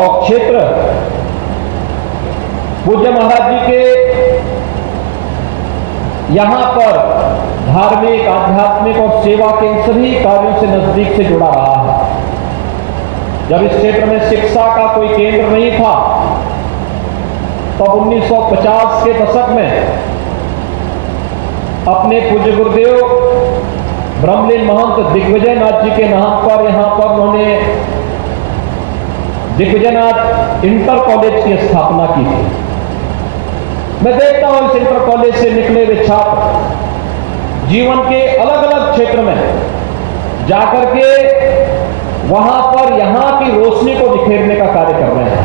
चौक क्षेत्र पूज्य महाराज जी के यहां पर धार्मिक, आध्यात्मिक और सेवा के इन सभी कार्यों से नजदीक से जुड़ा रहा है। जब इस क्षेत्र में शिक्षा का कोई केंद्र नहीं था, तब 1950 के दशक में अपने पूज्य गुरुदेव ब्रह्मलीन महंत दिग्विजयनाथ जी के नाम पर यहां पर उन्होंने दिग्विजयनाथ इंटर कॉलेज की स्थापना की थी। मैं देखता हूं इस इंटर कॉलेज से निकले हुए छात्र जीवन के अलग अलग क्षेत्र में जाकर के वहां पर यहां की रोशनी को बिखेरने का कार्य कर रहे हैं।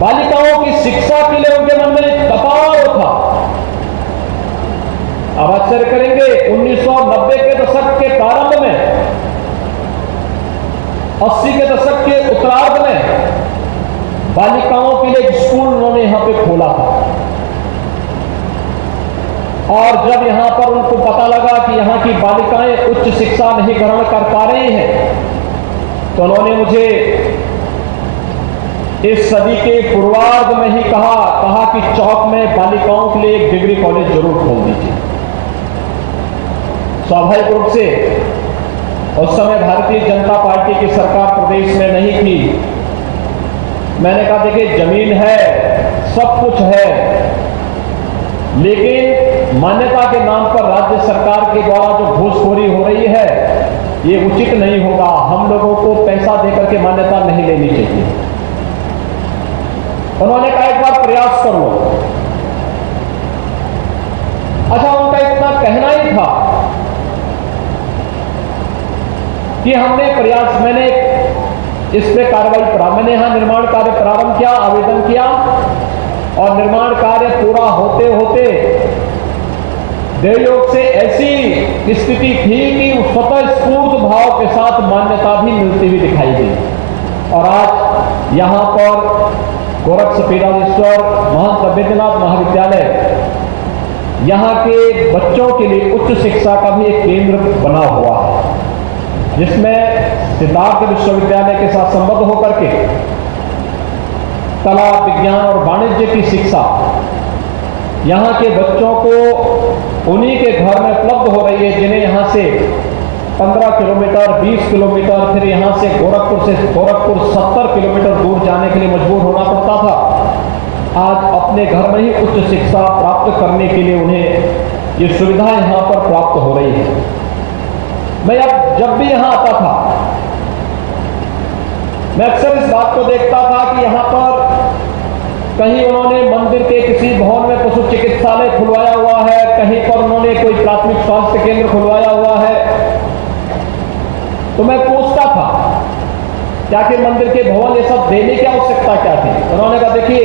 बालिकाओं की शिक्षा के लिए उनके मन में दबाव था। अब आश्चर्य करेंगे, 1990 के दशक के प्रारंभ में, 80 के दशक के उत्तरार्ध में बालिकाओं के लिए एक स्कूल उन्होंने यहां पे खोला था। और जब यहां पर उनको पता लगा कि यहां की बालिकाएं उच्च शिक्षा नहीं ग्रहण कर पा रही हैं, तो उन्होंने मुझे इस सदी के पूर्वार्ध में ही कहा कि चौक में बालिकाओं के लिए एक डिग्री कॉलेज जरूर खोल दीजिए। स्वाभाविक रूप से उस समय भारतीय जनता पार्टी की सरकार प्रदेश में नहीं थी। मैंने कहा देखिए, जमीन है, सब कुछ है, लेकिन मान्यता के नाम पर राज्य सरकार के द्वारा जो घूसखोरी हो रही है, ये उचित नहीं होगा। हम लोगों को पैसा देकर के मान्यता नहीं लेनी चाहिए। उन्होंने कहा एक बार प्रयास कर लो। अच्छा, उनका इतना कहना ही था कि मैंने इस पे कार्रवाई करा। मैंने यहां निर्माण कार्य प्रारंभ किया, आवेदन किया, और निर्माण कार्य पूरा होते होते देवयोग से ऐसी स्थिति थी कि स्वतः स्फूर्त भाव के साथ मान्यता भी मिलती हुई दिखाई दी। और आज यहां पर गोरक्षपीराधीश्वर महंत वैद्यनाथ महाविद्यालय यहां के बच्चों के लिए उच्च शिक्षा का भी एक केंद्र बना हुआ है, जिसमें सिद्धार्थ विश्वविद्यालय के साथ संबद्ध होकर के कला, विज्ञान और वाणिज्य की शिक्षा यहां के बच्चों को उन्हीं के घर में उपलब्ध हो रही है, जिन्हें यहां से 15 किलोमीटर, 20 किलोमीटर, फिर यहां से गोरखपुर 70 किलोमीटर दूर जाने के लिए मजबूर होना पड़ता था। आज अपने घर में ही उच्च शिक्षा प्राप्त करने के लिए उन्हें ये सुविधा यहां पर प्राप्त हो रही है। मैं अब जब भी यहां आता था, मैं अक्सर इस बात को देखता था कि यहां पर कहीं उन्होंने मंदिर के किसी भवन में पशु चिकित्सालय खुलवाया हुआ है, कहीं पर उन्होंने कोई प्राथमिक स्वास्थ्य केंद्र खुलवाया हुआ है। तो मैं पूछता था क्या कि मंदिर के भवन ये सब देने की आवश्यकता क्या थी? उन्होंने कहा देखिए,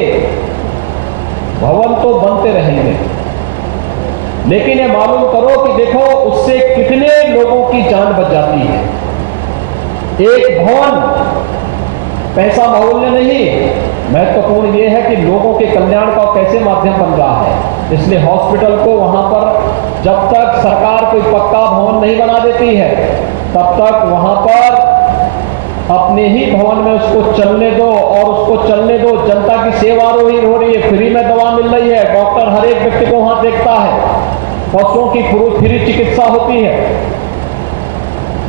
भवन तो बनते रहेंगे, लेकिन ये मालूम करो कि देखो उससे कितने लोगों की जान बच जाती है। एक भवन पैसा बहुल्य नहीं, महत्वपूर्ण ये है कि लोगों के कल्याण का कैसे माध्यम बन रहा है। इसलिए हॉस्पिटल को वहां पर जब तक सरकार कोई पक्का भवन नहीं बना देती है, तब तक वहां पर अपने ही भवन में उसको चलने दो, और उसको चलने दो। जनता की सेवा हो रही है, फ्री में दवा मिल रही है, डॉक्टर हर एक व्यक्ति को वहां देखता है, पशुओं की फ्री चिकित्सा होती है।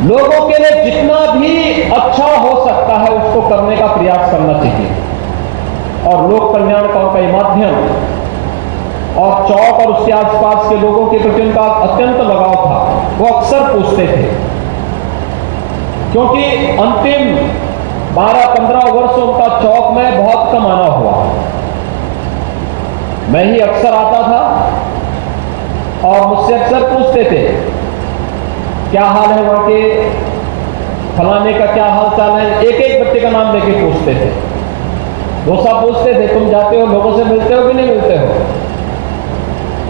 लोगों के लिए जितना भी अच्छा हो सकता है उसको करने का प्रयास करना चाहिए। और लोक कल्याण का ये माध्यम, और चौक और उसके आसपास के लोगों के प्रति उनका अत्यंत लगाव था। वो अक्सर पूछते थे, क्योंकि अंतिम 12-15 वर्ष उनका चौक में बहुत कम आना हुआ। मैं ही अक्सर आता था और मुझसे अक्सर पूछते थे क्या हाल है वहां के, फलाने का क्या हाल चाल है। एक एक बच्चे का नाम लेके पूछते थे। वो सब पूछते थे तुम जाते हो, लोगों से मिलते हो कि नहीं मिलते हो।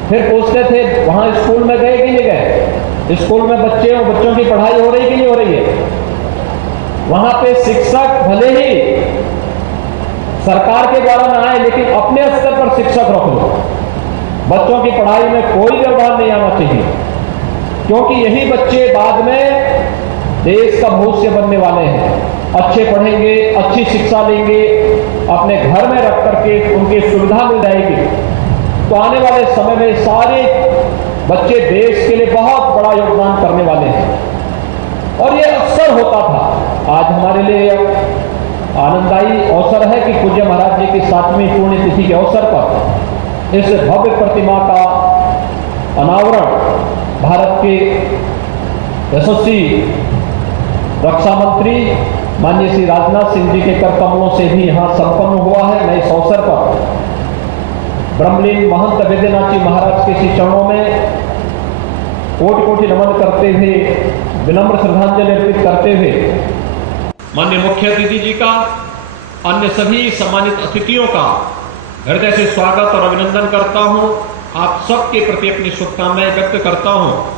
फिर पूछते थे वहां स्कूल में गए कि नहीं गए, स्कूल में बच्चों की पढ़ाई हो रही कि नहीं हो रही है। वहां पे शिक्षक भले ही सरकार के द्वारा ना आए, लेकिन अपने स्तर पर शिक्षक रख लो। बच्चों की पढ़ाई में कोई व्यवधान नहीं आना चाहिए, क्योंकि यही बच्चे बाद में देश का भविष्य बनने वाले हैं। अच्छे पढ़ेंगे, अच्छी शिक्षा लेंगे, अपने घर में रख करके उनकी सुविधा मिल जाएगी, तो आने वाले समय में सारे बच्चे देश के लिए बहुत बड़ा योगदान करने वाले हैं। और ये अवसर होता था। आज हमारे लिए आनंददायी अवसर है कि पूज्य महाराज जी की 7वीं पुण्यतिथि के अवसर पर इस भव्य प्रतिमा का अनावरण भारत के यशस्वी रक्षा मंत्री माननीय श्री राजनाथ सिंह जी के कर कमलों से भी यहाँ संपन्न हुआ है। मैं इस अवसर पर ब्रह्मलीन महंत वैद्यनाथ जी महाराज के श्री चरणों में कोटि कोटि नमन करते हुए, विनम्र श्रद्धांजलि अर्पित करते हुए माननीय मुख्य अतिथि जी का, अन्य सभी सम्मानित अतिथियों का हृदय से स्वागत और अभिनंदन करता हूं। आप सबके प्रति अपनी शुभकामनाएं व्यक्त करता हूं।